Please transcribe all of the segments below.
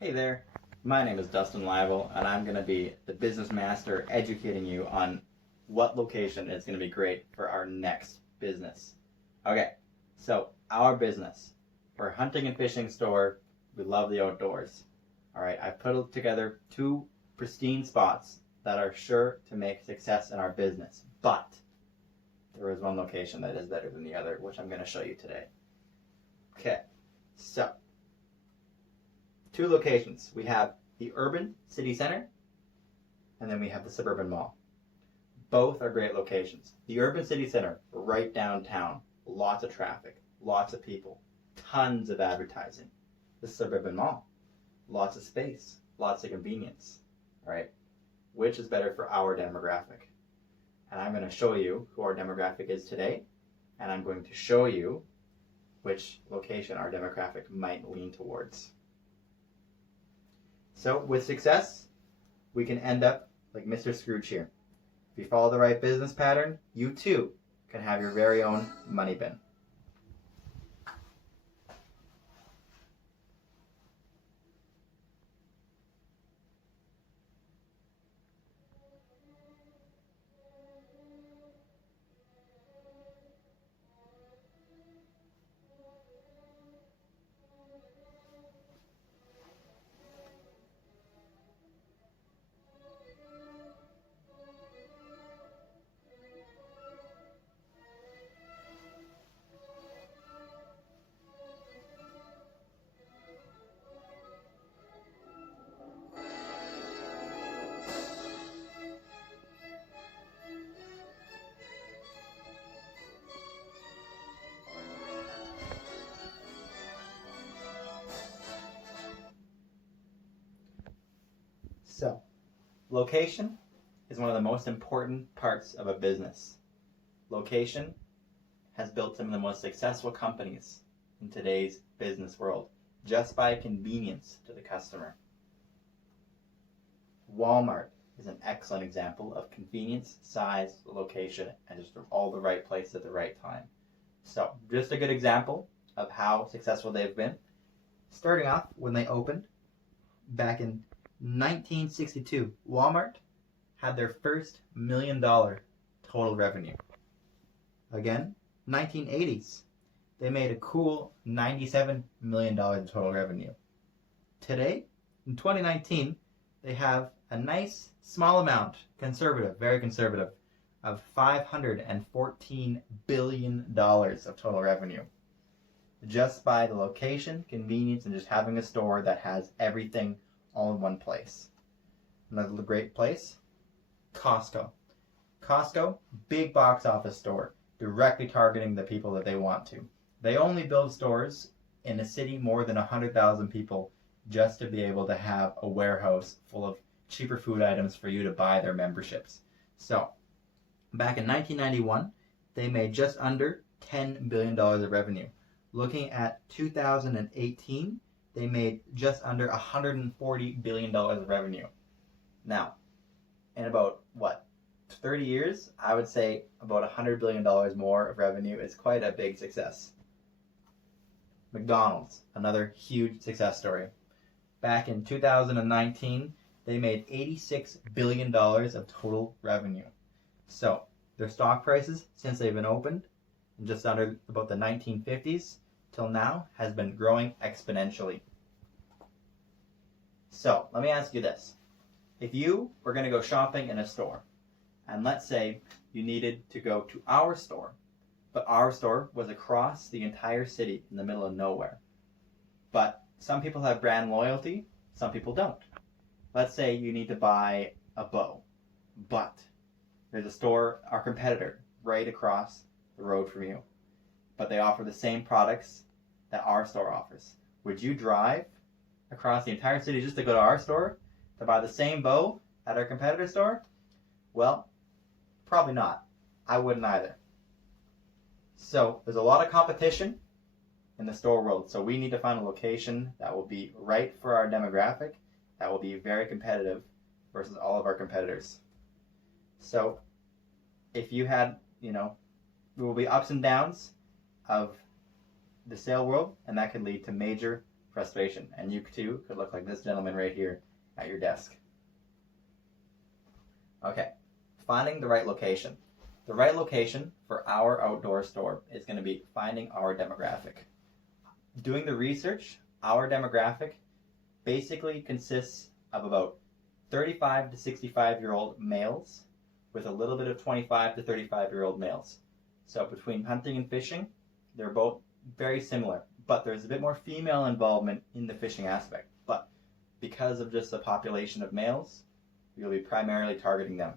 Hey there, my name is Dustin Livel, and I'm going to be the business master educating you on what location is going to be great for our next business. Okay, so our business, we're a hunting and fishing store. We love the outdoors. All right, I've put together two pristine spots that are sure to make success in our business, but there is one location that is better than the other, which I'm going to show you today. Okay, so two locations. We have the urban city center, and then we have the suburban mall. Both are great locations. The urban city center, right downtown, lots of traffic, lots of people, tons of advertising. The suburban mall, lots of space, lots of convenience, right? Which is better for our demographic? And I'm going to show you who our demographic is today, and I'm going to show you which location our demographic might lean towards. So with success, we can end up like Mr. Scrooge here. If you follow the right business pattern, you too can have your very own money bin. So, location is one of the most important parts of a business. Location has built some of the most successful companies in today's business world just by convenience to the customer. Walmart is an excellent example of convenience, size, location, and just all the right place at the right time. So, just a good example of how successful they've been. Starting off when they opened back in 1962, Walmart had their first $1 million total revenue. Again, 1980s, they made a cool $97 million in total revenue. Today, in 2019, they have a nice small amount, conservative, very conservative, of $514 billion of total revenue. Just by the location, convenience, and just having a store that has everything all in one place. Another great place, Costco. Costco, big box office store, directly targeting the people that they want to. They only build stores in a city more than 100,000 people just to be able to have a warehouse full of cheaper food items for you to buy their memberships. So, back in 1991, they made just under $10 billion of revenue. Looking at 2018, they made just under $140 billion of revenue. Now, in about, 30 years, I would say about $100 billion more of revenue is quite a big success. McDonald's, another huge success story. Back in 2019, they made $86 billion of total revenue. So, their stock prices, since they've been opened, in just under about the 1950s, till now, has been growing exponentially. So, let me ask you this. If you were going to go shopping in a store, and let's say you needed to go to our store, but our store was across the entire city in the middle of nowhere. But some people have brand loyalty, some people don't. Let's say you need to buy a bow, but there's a store, our competitor, right across the road from you, but they offer the same products that our store offers. Would you drive across the entire city just to go to our store to buy the same bow at our competitor store? Well, probably not. I wouldn't either. So there's a lot of competition in the store world. So we need to find a location that will be right for our demographic, that will be very competitive versus all of our competitors. So if you had, there will be ups and downs of the sale world, and that can lead to major frustration. And you too could look like this gentleman right here at your desk. Okay, finding the right location. The right location for our outdoor store is going to be finding our demographic. Doing the research, our demographic basically consists of about 35 to 65-year-old males with a little bit of 25 to 35-year-old males. So between hunting and fishing, they're both very similar, but there's a bit more female involvement in the fishing aspect. But because of just the population of males, we'll be primarily targeting them.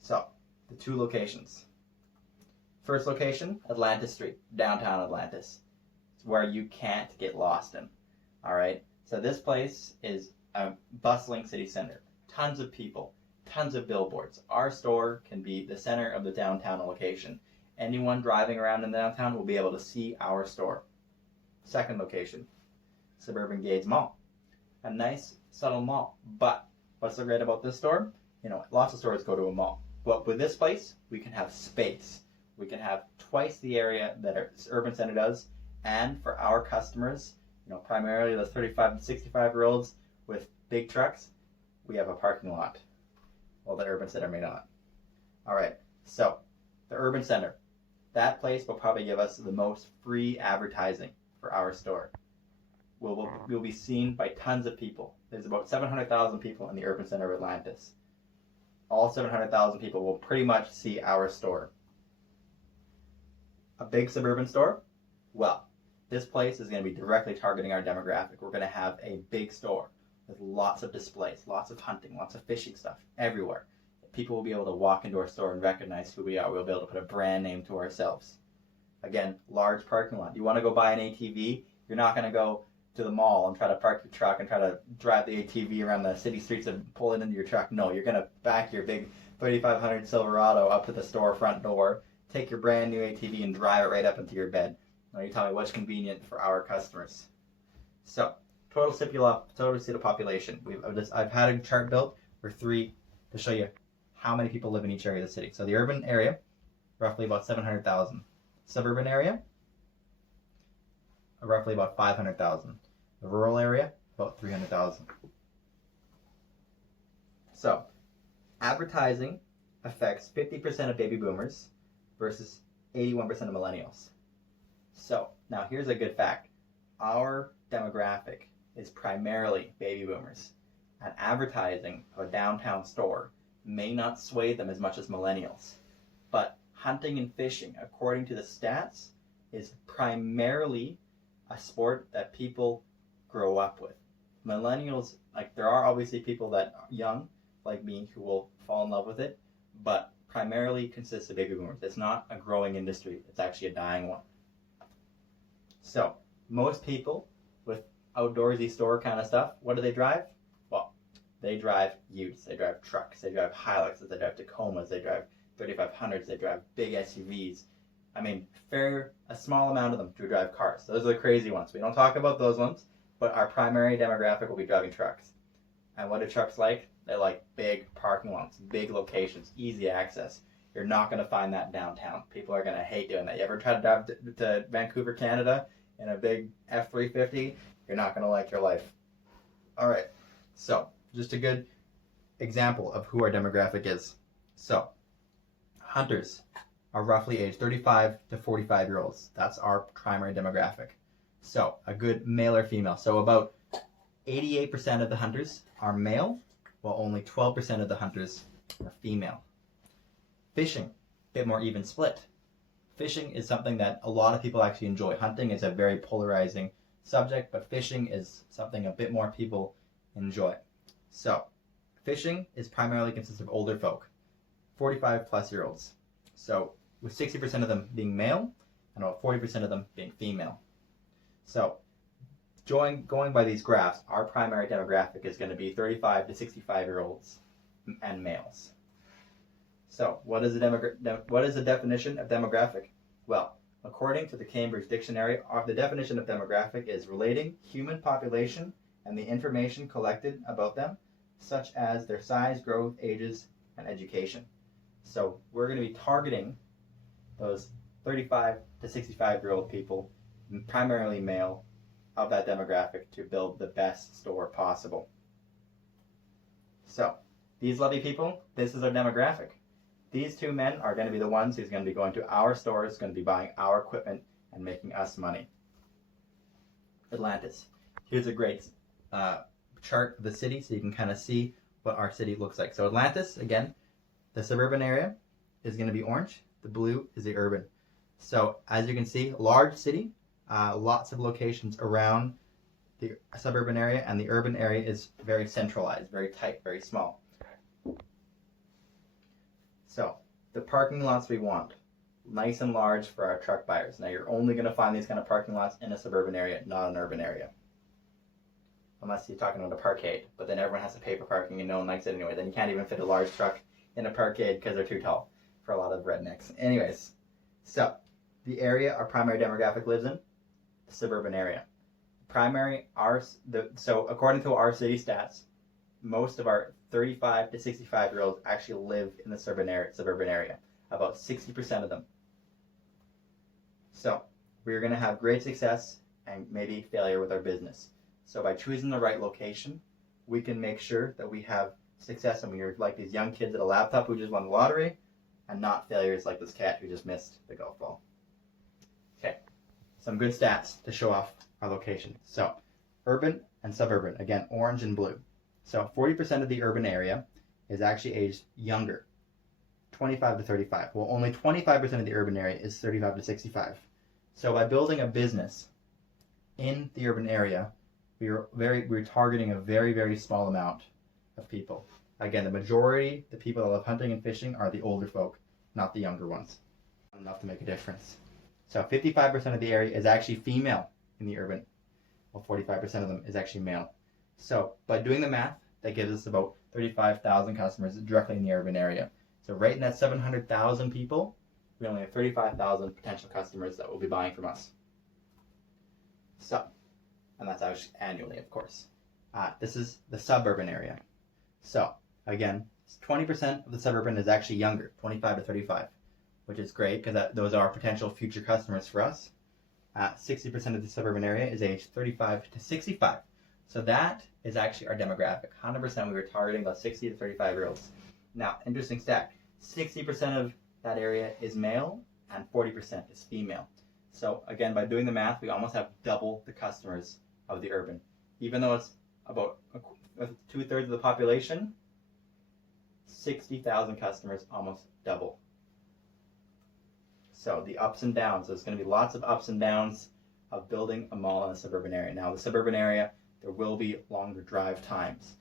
So, the two locations. First location, Atlantis Street, downtown Atlantis. It's where you can't get lost in. Alright? So this place is a bustling city center. Tons of people, tons of billboards. Our store can be the center of the downtown location. Anyone driving around in the downtown will be able to see our store. Second location, Suburban Gades Mall. A nice, subtle mall. But what's so great about this store? You know, lots of stores go to a mall. But with this place, we can have space. We can have twice the area that our urban center does. And for our customers, you know, primarily those 35 to 65-year-olds with big trucks, we have a parking lot. Well, the urban center may not. All right, so the urban center. That place will probably give us the most free advertising for our store. We'll be seen by tons of people. There's about 700,000 people in the urban center of Atlantis. All 700,000 people will pretty much see our store. A big suburban store? Well, this place is going to be directly targeting our demographic. We're going to have a big store with lots of displays, lots of hunting, lots of fishing stuff everywhere. People will be able to walk into our store and recognize who we are. We'll be able to put a brand name to ourselves. Again, large parking lot. You want to go buy an ATV? You're not going to go to the mall and try to park your truck and try to drive the ATV around the city streets and pull it into your truck. No, you're going to back your big 3500 Silverado up to the store front door, take your brand new ATV and drive it right up into your bed. Now you tell me what's convenient for our customers. So, total city population. I've had a chart built for 3 to show you how many people live in each area of the city. So the urban area, roughly about 700,000. Suburban area, roughly about 500,000. The rural area, about 300,000. So, advertising affects 50% of baby boomers versus 81% of millennials. So, now here's a good fact. Our demographic is primarily baby boomers. And advertising of a downtown store may not sway them as much as millennials. But hunting and fishing, according to the stats, is primarily a sport that people grow up with. Millennials, like there are obviously people that are young, like me, who will fall in love with it, but primarily consists of baby boomers. It's not a growing industry, it's actually a dying one. So, most people with outdoorsy store kind of stuff, what do they drive? Well, they drive utes, they drive trucks, they drive Hiluxes, they drive Tacomas, they drive 3500s, they drive big SUVs. I mean, a small amount of them do drive cars. Those are the crazy ones. We don't talk about those ones, but our primary demographic will be driving trucks. And what do trucks like? They like big parking lots, big locations, easy access. You're not going to find that downtown. People are going to hate doing that. You ever try to drive to Vancouver, Canada in a big F-350? You're not going to like your life. All right. So, just a good example of who our demographic is. So, hunters are roughly aged 35 to 45-year-olds. That's our primary demographic. So, a good male or female. So, about 88% of the hunters are male, while only 12% of the hunters are female. Fishing, a bit more even split. Fishing is something that a lot of people actually enjoy. Hunting is a very polarizing subject, but fishing is something a bit more people enjoy. So, fishing is primarily consists of older folk, 45 plus year olds. So, with 60% of them being male and about 40% of them being female. So, going by these graphs, our primary demographic is going to be 35 to 65-year-olds and males. So, what is the definition of demographic? Well, according to the Cambridge Dictionary, the definition of demographic is relating human population and the information collected about them, such as their size, growth, ages, and education. So, we're going to be targeting those 35 to 65-year-old people, primarily male, of that demographic to build the best store possible. So, these lovely people, this is our demographic. These two men are going to be the ones who's going to be going to our stores, going to be buying our equipment and making us money. Atlantis. Here's a great chart of the city so you can kind of see what our city looks like. So Atlantis, again, the suburban area is going to be orange. The blue is the urban. So as you can see, large city, lots of locations around the suburban area, and the urban area is very centralized, very tight, very small. So the parking lots we want, nice and large for our truck buyers. Now you're only going to find these kind of parking lots in a suburban area, not an urban area. Unless you're talking about a parkade, but then everyone has to pay for parking and no one likes it anyway. Then you can't even fit a large truck in a parkade because they're too tall for a lot of rednecks. Anyways, so the area our primary demographic lives in, the suburban area. So according to our city stats, most of our 35 to 65 year olds actually live in the suburban area. About 60% of them. So we're going to have great success and maybe failure with our business. So by choosing the right location, we can make sure that we have success, and we're like these young kids at a laptop who just won the lottery, and not failures like this cat who just missed the golf ball. Okay, some good stats to show off our location. So urban and suburban, again, orange and blue. So 40% of the urban area is actually aged younger, 25 to 35. Well, only 25% of the urban area is 35 to 65. So by building a business in the urban area, we're targeting a very, very small amount of people. Again, the majority, the people that love hunting and fishing, are the older folk, not the younger ones. Enough to make a difference. So 55% of the area is actually female in the urban, while 45% of them is actually male. So by doing the math, that gives us about 35,000 customers directly in the urban area. So right in that 700,000 people, we only have 35,000 potential customers that will be buying from us. So, and that's actually annually, of course. This is the suburban area. So again, 20% of the suburban is actually younger, 25 to 35, which is great because those are potential future customers for us. 60% of the suburban area is aged 35 to 65. So that is actually our demographic. 100% we were targeting about 60 to 35 year olds. Now, interesting stat, 60% of that area is male and 40% is female. So again, by doing the math, we almost have double the customers of the urban. Even though it's about 2/3 of the population, 60,000 customers, almost double. So the ups and downs, there's going to be lots of ups and downs of building a mall in a suburban area. Now, the suburban area, there will be longer drive times,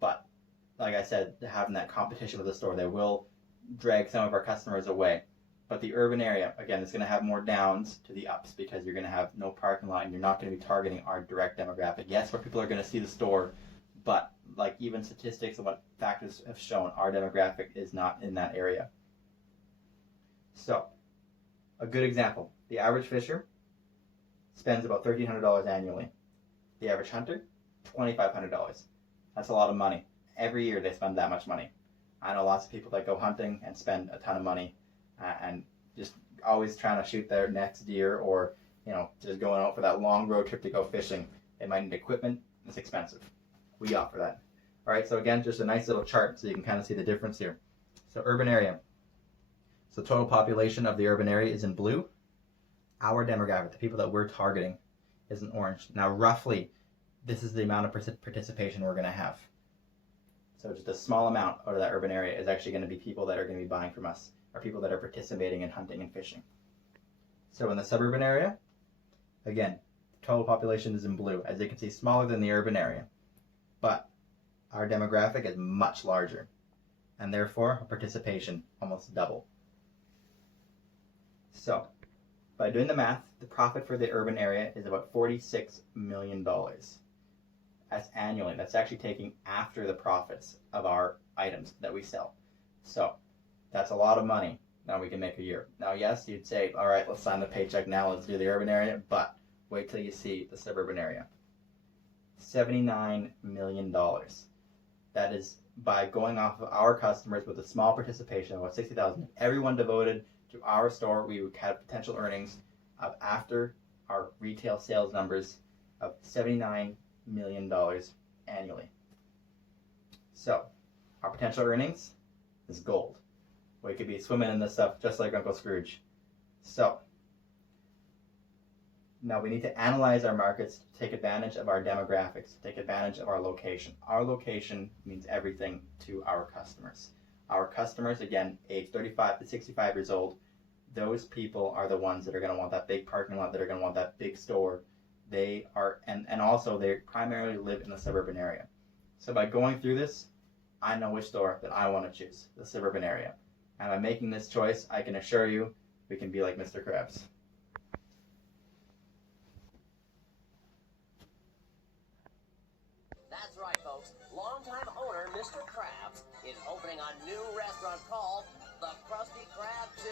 but like I said, having that competition with the store, they will drag some of our customers away. But the urban area, again, is going to have more downs to the ups because you're going to have no parking lot and you're not going to be targeting our direct demographic. Yes, where people are going to see the store, but like even statistics and what factors have shown, our demographic is not in that area. So, a good example, the average fisher spends about $1,300 annually. The average hunter, $2,500. That's a lot of money. Every year they spend that much money. I know lots of people that go hunting and spend a ton of money and just always trying to shoot their next deer, or just going out for that long road trip to go fishing. They might need equipment. It's expensive. We offer that. All right, so again, just a nice little chart so you can kind of see the difference here. So urban area. So total population of the urban area is in blue. Our demographic, the people that we're targeting, is in orange. Now roughly, this is the amount of participation we're going to have. So just a small amount out of that urban area is actually going to be people that are going to be buying from us, or people that are participating in hunting and fishing. So in the suburban area, again, total population is in blue. As you can see, smaller than the urban area. But our demographic is much larger, and therefore our participation almost double. So by doing the math, the profit for the urban area is about $46 million. That's annually. That's actually taking after the profits of our items that we sell. So that's a lot of money now we can make a year. Now, yes, you'd say, all right, let's sign the paycheck now. Let's do the urban area. But wait till you see the suburban area. $79 million. That is by going off of our customers with a small participation of about 60,000. If everyone devoted to our store, we would have potential earnings of, after our retail sales numbers, of $79 million annually. So, our potential earnings is gold. We could be swimming in this stuff just like Uncle Scrooge. So, now we need to analyze our markets to take advantage of our demographics, to take advantage of our location. Our location means everything to our customers. Our customers, again, age 35 to 65 years old, those people are the ones that are going to want that big parking lot, that are going to want that big store. They are, and also they primarily live in the suburban area. So by going through this, I know which store that I want to choose, the suburban area. And by making this choice, I can assure you, we can be like Mr. Krabs. That's right, folks. Longtime owner Mr. Krabs is opening a new restaurant called the Krusty Krab 2.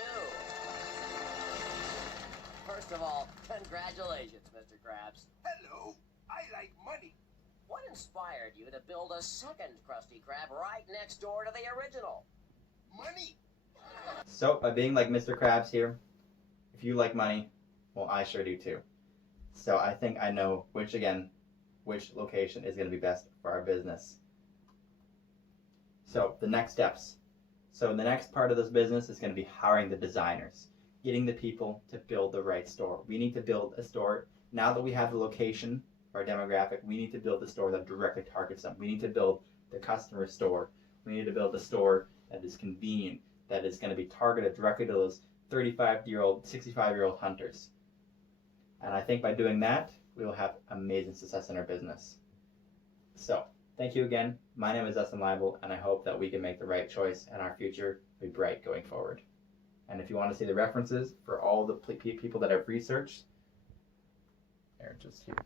First of all, congratulations, Mr. Krabs. Hello, I like money. What inspired you to build a second Krusty Krab right next door to the original? Money. So by being like Mr. Krabs here, if you like money, well, I sure do too. So I think I know which location is going to be best for our business. So the next steps. So the next part of this business is going to be hiring the designers, getting the people to build the right store. We need to build a store. Now that we have the location, our demographic, we need to build a store that directly targets them. We need to build the customer store. We need to build a store that is convenient, that is going to be targeted directly to those 35-year-old, 65-year-old hunters. And I think by doing that, we will have amazing success in our business. So, thank you again. My name is Dustin Leibel, and I hope that we can make the right choice and our future be bright going forward. And if you want to see the references for all the people that I've researched, they're just here.